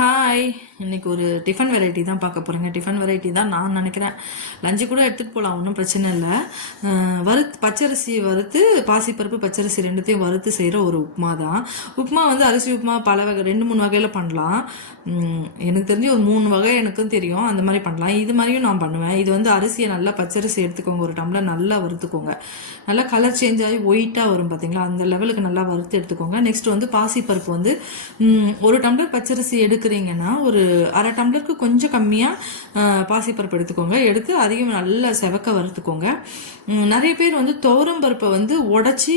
Hi இன்னைக்கு ஒரு tiffin variety தான் பார்க்க போகிறேங்க டிஃபன் வெரைட்டி தான் நான் நினைக்கிறேன். லஞ்சு கூட எடுத்துகிட்டு போகலாம் ஒன்றும் பிரச்சனை இல்லை. வறுத்து பச்சரிசி வறுத்து பாசிப்பருப்பு பச்சரிசி ரெண்டுத்தையும் வறுத்து செய்கிற ஒரு உப்புமா தான். உப்புமா வந்து அரிசி உப்புமா பல வகை ரெண்டு மூணு வகையில் பண்ணலாம். எனக்கு தெரிஞ்சு ஒரு மூணு வகை எனக்கும் தெரியும். அந்த மாதிரி பண்ணலாம். இது மாதிரியும் நான் பண்ணுவேன். இது வந்து அரிசியை நல்லா பச்சரிசி எடுத்துக்கோங்க. ஒரு டம்ளர் நல்லா வறுத்துக்கோங்க. நல்லா கலர் சேஞ்ச் ஆகி ஒயிட்டாக வரும் பார்த்தீங்களா அந்த லெவலுக்கு நல்லா வறுத்து எடுத்துக்கோங்க. நெக்ஸ்ட் வந்து பாசிப்பருப்பு வந்து ஒரு டம்ளர் பச்சரிசி எடுக்க எடுக்கிறீங்கன்னா ஒரு அரை டம்ளருக்கு கொஞ்சம் கம்மியாக பாசிப்பருப்பு எடுத்துக்கோங்க. எடுத்து அதையும் நல்லா செவக்க வறுத்துக்கோங்க. நிறைய பேர் வந்து துவரம் பருப்பை வந்து உடச்சி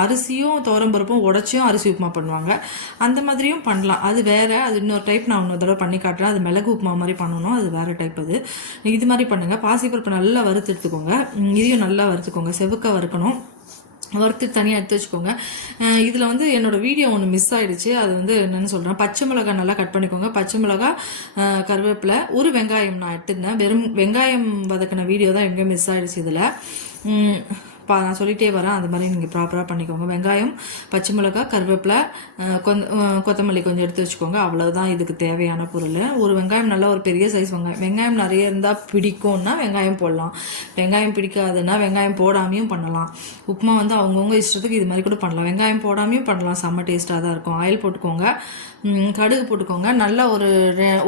அரிசியும் துவரம் பருப்பும் உடச்சியும் அரிசி உப்புமா பண்ணுவாங்க. அந்த மாதிரியும் பண்ணலாம். அது வேறு அது இன்னொரு டைப் நான் இன்னொரு தடவை பண்ணி காட்டுறேன். அது மிளகு உப்புமா மாதிரி பண்ணணும். அது வேறு டைப் அது. இது மாதிரி பண்ணுங்கள் பாசிப்பருப்பு நல்லா வறுத்து எடுத்துக்கோங்க. இதையும் நல்லா வறுத்துக்கோங்க. செவக்க வறுக்கணும். வறுத்து தனியாக எடுத்து வச்சுக்கோங்க. இதில் வந்து என்னோடய வீடியோ ஒன்று மிஸ் ஆயிடுச்சு. அது வந்து என்னென்னு சொல்கிறேன் பச்சை மிளகாய் நல்லா கட் பண்ணிக்கோங்க. பச்சை மிளகாய் கருவேப்பிலை ஒரு வெங்காயம் நான் எடுத்துருந்தேன். வெறும் வெங்காயம் வதக்கின வீடியோ தான் எங்கே மிஸ் ஆகிடுச்சு இதில். பா நான் சொல்லிட்டே வரேன். அது மாதிரி நீங்கள் ப்ராப்பராக பண்ணிக்கோங்க. வெங்காயம் பச்சை மிளகாய் கருவேப்பிலை கொந்த கொத்தமல்லி கொஞ்சம் எடுத்து வச்சுக்கோங்க. அவ்வளோதான் இதுக்கு தேவையான பொருள். ஒரு வெங்காயம் நல்லா ஒரு பெரிய சைஸ் வெங்காயம். வெங்காயம் நிறைய இருந்தால் பிடிக்கும்னா வெங்காயம் போடலாம். வெங்காயம் பிடிக்காதுன்னா வெங்காயம் போடாமையும் பண்ணலாம். உப்புமா வந்து அவங்கவுங்க இஷ்டத்துக்கு இது மாதிரி கூட பண்ணலாம். வெங்காயம் போடாமையும் பண்ணலாம். செம்ம டேஸ்ட்டாக தான் இருக்கும். ஆயில் போட்டுக்கோங்க. கடுகு போட்டுக்கோங்க. நல்லா ஒரு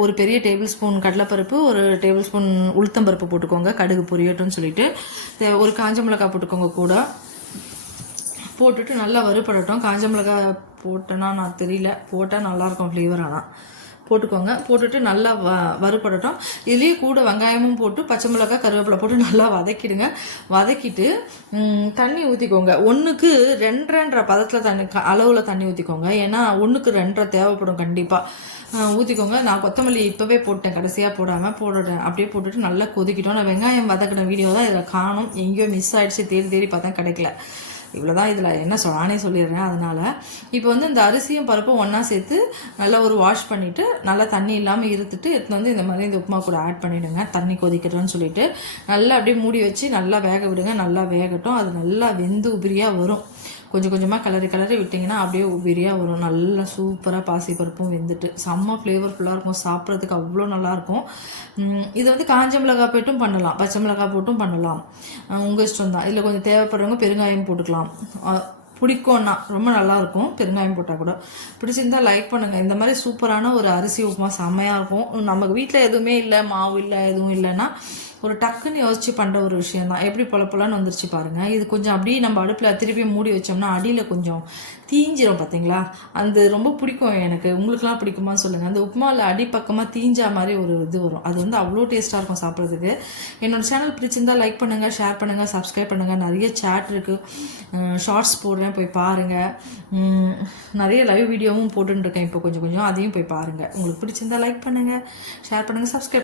ஒரு பெரிய டேபிள் ஸ்பூன் கடலைப்பருப்பு ஒரு டேபிள் ஸ்பூன் உளுத்தம்பருப்பு போட்டுக்கோங்க. கடுகு பொரியட்டும்னு சொல்லிட்டு. ஒரு காஞ்ச மிளகாய் போட்டுக்கோங்க. கூட போட்டுட்டு நல்லா வறுபடட்டும். காஞ்ச மிளகாய் போட்டேன்னா நான் தெரியல. போட்டால் நல்லாயிருக்கும் ஃப்ளேவர் ஆனால் போட்டுக்கோங்க. போட்டுட்டு நல்லா வ வறுபடட்டும். இதுலேயே கூட வெங்காயமும் போட்டு பச்சை மிளகாய் கருவேப்பிலை போட்டு நல்லா வதக்கிடுங்க. வதக்கிட்டு தண்ணி ஊற்றிக்கோங்க ஒன்றுக்கு ரெண்டரைன்ற பதத்தில் தண்ணி க- அளவில் தண்ணி ஊற்றிக்கோங்க ஏன்னா ஒன்றுக்கு ரெண்டரை தேவைப்படும் கண்டிப்பாக ஊற்றிக்கோங்க நான் கொத்தமல்லி இப்போவே போட்டேன். கடைசியாக போடாமல் போடுறேன். அப்படியே போட்டுட்டு நல்லா கொதிக்கிட்டோம். நான் வெங்காயம் வதக்கின வீடியோ தான் இதில் காணும். எங்கேயோ மிஸ் ஆகிடுச்சு தேடி தேடி பார்த்தா கிடைக்கல. இவ்வளோதான் இதில் என்ன சொல் நானே சொல்லிடுறேன் அதனால். இப்போ வந்து இந்த அரிசியும் பருப்பும் ஒன்றா சேர்த்து நல்லா ஒரு வாஷ் பண்ணிவிட்டு நல்லா தண்ணி இல்லாமல் இருத்துட்டு எடுத்துன்னு வந்து இந்த மாதிரி இந்த உப்புமா கூட ஆட் பண்ணிவிடுங்க தண்ணி கொதிக்கட்டும்னு சொல்லிட்டு. நல்லா அப்படியே மூடி வச்சு நல்லா வேக விடுங்க. நல்லா வேகட்டும். அது நல்லா வெந்து உபிரியாக வரும். கொஞ்சம் கொஞ்சமாக கலரி கலரி விட்டிங்கன்னா அப்படியே உபிரியாக வரும். நல்லா சூப்பராக பாசிப்பருப்பும் வெந்துட்டு. செம்ம ஃப்ளேவர்ஃபுல்லாக இருக்கும். சாப்பிட்றதுக்கு அவ்வளோ நல்லாயிருக்கும் இது வந்து காஞ்ச மிளகாய் போட்டும் பண்ணலாம். பச்சை மிளகாய் போட்டும் பண்ணலாம். உங்கள் இஷ்டம் தான் இதில் கொஞ்சம் தேவைப்படுறவங்க பெருங்காயம் போட்டுக்கலாம். அஹ் பிடிக்கும்னா ரொம்ப நல்லாயிருக்கும். பெருங்காயம் போட்டால் கூட. பிடிச்சிருந்தா லைக் பண்ணுங்கள் இந்த மாதிரி சூப்பரான ஒரு அரிசி உப்புமா செம்மையாக இருக்கும். நமக்கு வீட்டில் எதுவுமே இல்லை மாவு இல்லை எதுவும் இல்லைன்னா ஒரு டக்குன்னு யோசிச்சு பண்ணுற ஒரு விஷயம் தான் எப்படி பொல வந்துருச்சு பாருங்க. இது கொஞ்சம் அப்படியே நம்ம அடுப்பில் திருப்பி மூடி வச்சோம்னா அடியில் கொஞ்சம் தீஞ்சிரும் பார்த்தீங்களா அந்த ரொம்ப பிடிக்கும் எனக்கு. உங்களுக்குலாம் பிடிக்குமான்னு சொல்லுங்கள் அந்த உப்புமாவில் அடிப்பக்கமாக தீஞ்சா மாதிரி ஒரு இது வரும். அது வந்து அவ்வளோ டேஸ்ட்டாக இருக்கும் சாப்பிட்றதுக்கு. என்னோடய சேனல் பிடிச்சிருந்தால் லைக் பண்ணுங்கள் ஷேர் பண்ணுங்கள் சப்ஸ்கிரைப் பண்ணுங்கள் நிறைய சேட் இருக்குது ஷார்ட்ஸ் போடுறேன் போய் பாருங்கள் நிறைய லைவ் வீடியோவும் போட்டுருக்கேன் இப்போ கொஞ்சம் கொஞ்சம். அதையும் போய் பாருங்கள் உங்களுக்கு பிடிச்சிருந்தா லைக் பண்ணுங்கள் ஷேர் பண்ணுங்கள் சப்ஸ்கிரைப்